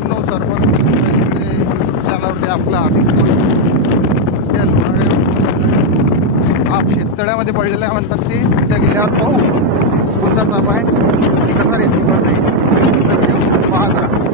मित्रांनो सर्व चॅनलवरती आपलं आधी सध्या लोणावळ्यावर साप शेततळ्यामध्ये पडलेला आहे म्हणतात ते. त्या गेल्यावर पाहू कोणता साप आहे? कसा रेस्क्यू करता येईल तर पाहत राहा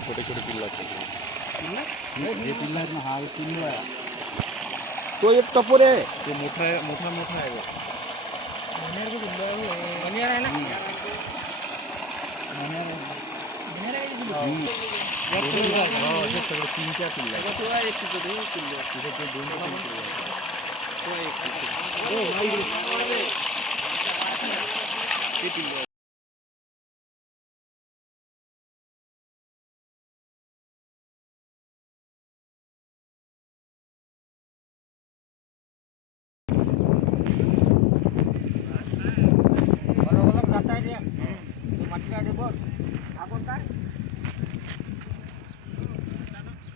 छोटे छोटे पिल्ला तो एक टपोर आहे तो मोठा आहे मोठा मोठा आहे बघ. हो, असे सगळे तीन चार पिल्ला आहेत. तिथे ते दोन ते तीन पिल्लं आहेत.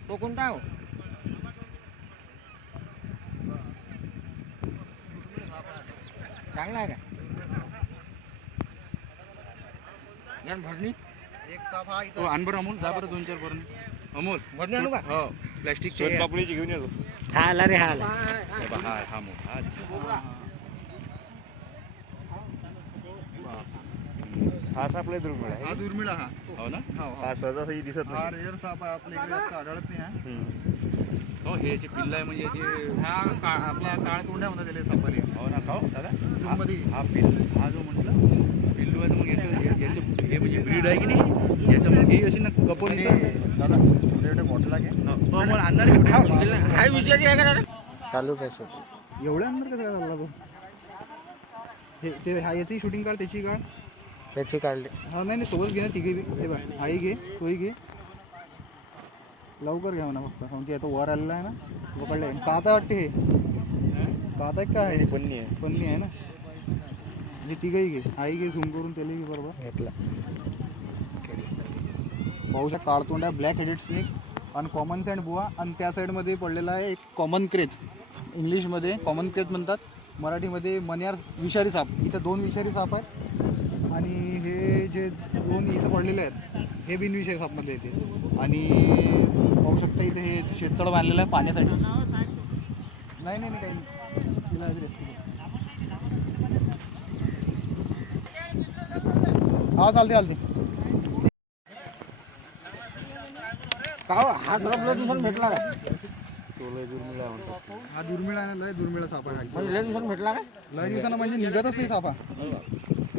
तो कोणता हो चांगला आहे का? यार भरणी? एक हा हो आण बरं अमोल जा बरं दोन चार बरं अमोल भरणी आणू का? हो प्लॅस्टिकचे सोनपापडीची घेऊन येतो हा आला रे हा आला हे हा हा मोठा. हा साप लय दुर्मिळ हा आहे दुर्मिळ हा. हो ना? हो, हो. हा सहजासहजी दिसत हा नाही रेअर साप आहे आपल्या इकडे जास्त आढळत नाही हा. हम्म. हो हे जे पिल्ल आहे म्हणजे हा का आपला काळ म्हणतात त्याला सापारी हो ना का हो? दादा. हा पिल्ल हा जो म्हटलं पिल्लू आहे तर मग याचं हे- याचं हे म्हणजे ब्रीड आहे की नाही? याचं मग हे अशी ना कपल दादा छोटे छोटे बॉटला घे अमोल आणणार आहे छोटे हा विषय आहे का दादा? चालूच आहे शेवटी एवढ्या अंदर कसं काय झाला तो हे ते हा याची शूटिंग काढ त्याची काढ. त्याची काढली. हा नाही नाही सोबत घे ना तिघे बी. हे बघ आई घे तोही घे. लवकर घ्या म्हणा फक्त कारण की आता वर आलेला आहे ना पकडलं आहे काता वाटते हे. काता आहे काय नाही, पन्नी आहे. पन्नी आहे ना? म्हणजे तिघही घे. आई घे झूम करून त्याला घे बरोबर. घेतला. पाहू शकता काळतोंडा ब्लॅक हेडेड स्नेक आणि कॉमन सँड बुवा आणि त्या साईडमध्ये पडलेला आहे एक कॉमन क्रेथ इंग्लिशमध्ये कॉमन क्रेथ म्हणतात. मराठीमध्ये मन्यार विषारी साप. इथं दोन विषारी साप आहेत. आणि हे जे दोन इथं पडलेले आहेत हे बिनविषारी सापमध्ये येते आणि पाहू शकता इथे हे शेततळ बांधलेलं आहे पाण्यासाठी. नाही नाही नाही काही नाही. तिला. हा चालते चालते का हो, हा झोपला दिवसाला भेटला का? हा दुर्मिळ आहे ना लय दुर्मिळ साप. म्हणजे लय दिवसाला भेटला का? लय दिवसानं म्हणजे निघतच नाही सापा.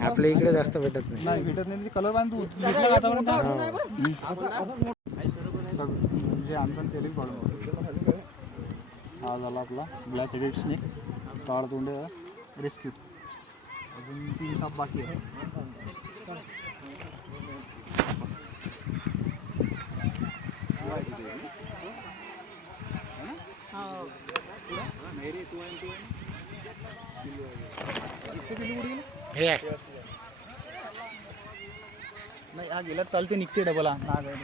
आपल्या इकडे जास्त भेटत नाही. नाही भेटत नाही. कलर बांध तू दिसला का आतापर्यंत म्हणजे आमचं तेलच पाडून हा झाला आपला ब्लॅक हेडेड स्नेक काळ तोंडे रेस्क्यू अजून तीन साप बाकी आहे हे आहे. नाही हा गेल्यात चालते निघते डबल हा. नाग आहे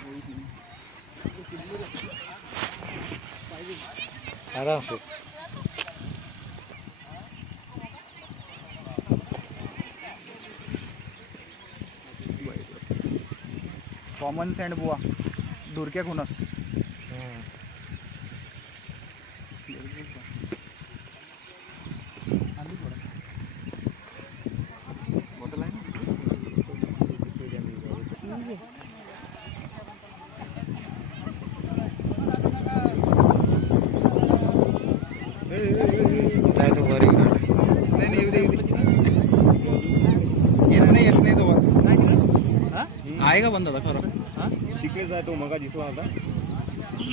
कॉमन सँड बुवा. डुरक्या खुनस काय तो घरी नाही नाही येऊ दे येऊ दे येत नाही येत नाही तो वर आहे का बंद आता खरं? तिकडेच आहे तो मगा दिसला होता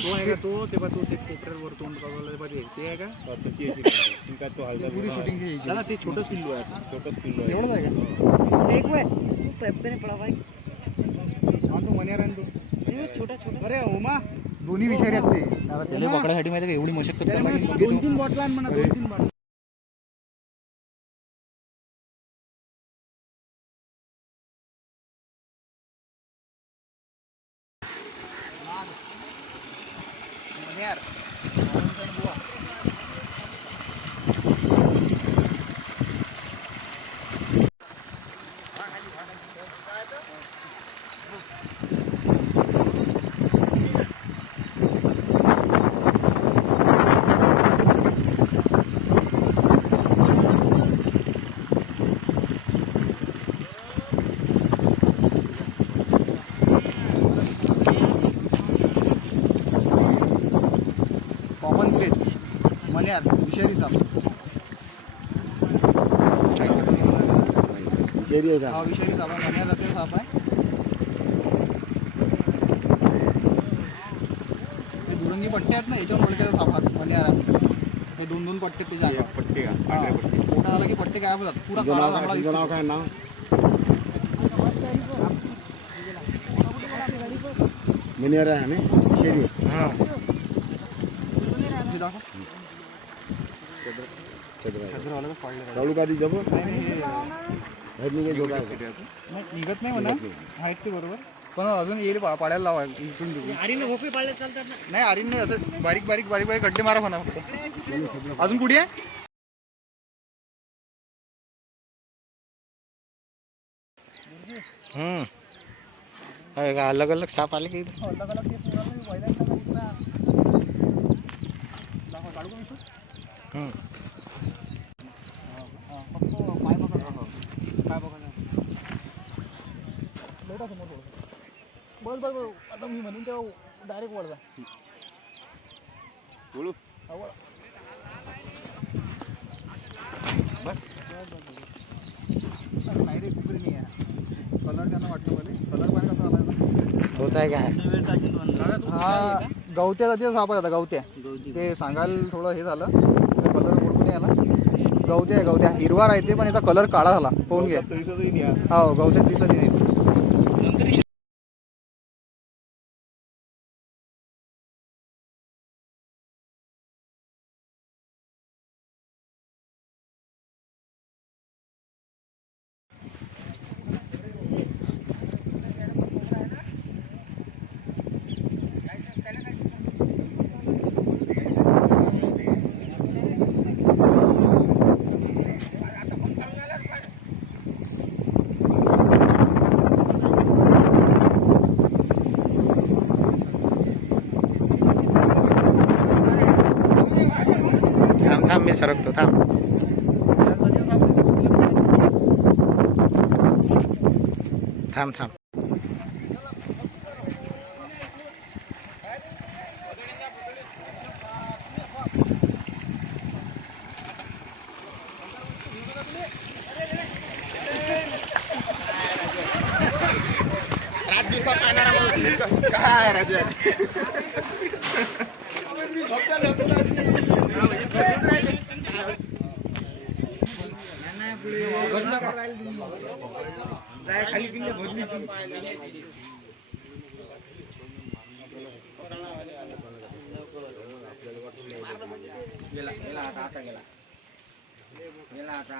तो आहे का तो? तेव्हा तो ते कोपऱ्यावर तोंड बघायला पाहिजे. ते आहे का? ती. ती काय तो हालचाल पुरी शूटिंग आहे. घ्यायची. ते छोटंच पिल्लू आहे असं. छोटंच पिल्लू आहे. एवढंच आहे का? एक वे पैपने पड़ा भाई हा तो मन्यार आहे ना तो छोटा छोटा. अरे ओमा दोन्ही विषारी असते त्याला पकडायसाठी माहिती का? एवढी मशक्कत लागेल दोन तीन बॉटल म्हणा दोन तीन बॉटल कॉमन मन्यार विषारी साप शेरी आहे हा विषारी साप आहे मन्यार जातीय साप आहे ते दुरंगी पट्टे आहेत ना याच्यावर ओळखायचा साप हा मन्यार आहे हे दोन दोन पट्टे ते जागा. पट्टे का? हा. पांढऱ्या पट्टे. मोठा झाला की पट्टे गायब होतात. पुरा तुझं काळा नाव जांभळा काय तुझं नाव दिसतो काय? नाव? मिनियर आहे आणि शेरी हे दाखव. चालू का ती जब नाही नाही हे हेड निघे जोडा नाही, निघत नाही म्हणा. आहेत ते बरोबर. पण अजून येईल पाड्याला लावा इकडून नाही आरीन नाही असं बारीक बारीक बारीक बारीक गड्डे मारा म्हणा. फक्त अजून कुठे आहे? हम्म. अरे का अलग अलग साप आले की? अलग अलग ते पुराण नाही, पहिल्यांदा का दुसरा? दाखव, काढू का मी शूट? हम्म. हा, फक्त पाय पकड. पाय पकड. लेटा समोर थोडंसं. बस बस बस. आता मी म्हणून तेव्हा डायरेक्ट वळजा बोलू हा, वळ. बस. नाही रे कुत्री नाही आहे कलर त्यांना वाटलं मला कलर पाहिजे कसा आला होत आहे काय हा गवत्या जातीचा साप आहे आता गवत्या. ते सांगायला थोडं हे झालं. कलर ओळखून नाही आला गवत्या आहे गवत्या. हिरवा राहते पण याचा कलर काळा झाला. पाहून घ्या तरी सुद्धा नाही आहे. हो गवत्या दिवसाची नाही थांब थांब मी सरकतो थांब. थांब थांब. काय राजा? गेला गेला आता आता गेला. गेला आता.